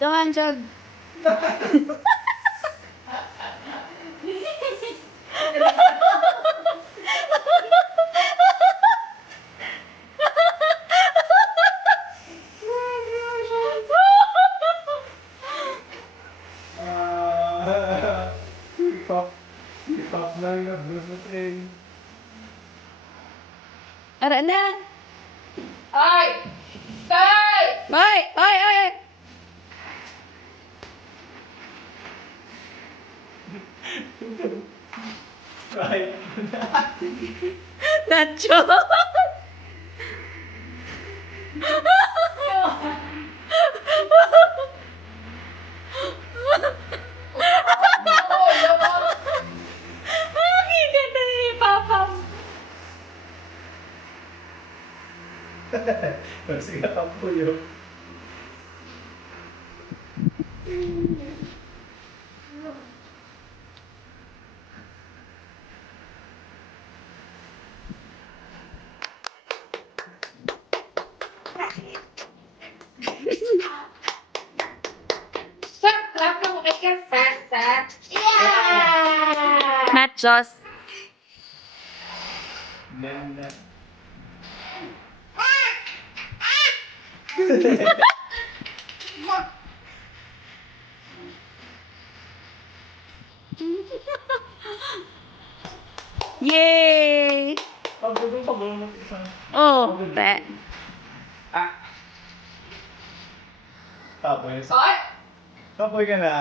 Jangan, Jog. Hip-hop lang na blusot eh. Ara na. Ay! Tay! Ay! Ay! Ay! Right. Nacho! Kita na ni Papa. Sige, tampo yun. Nachos. Nena. Yay! Pagulong isa. Oh, bet. Ah! Tapoy. Ay! Tapoy ka na.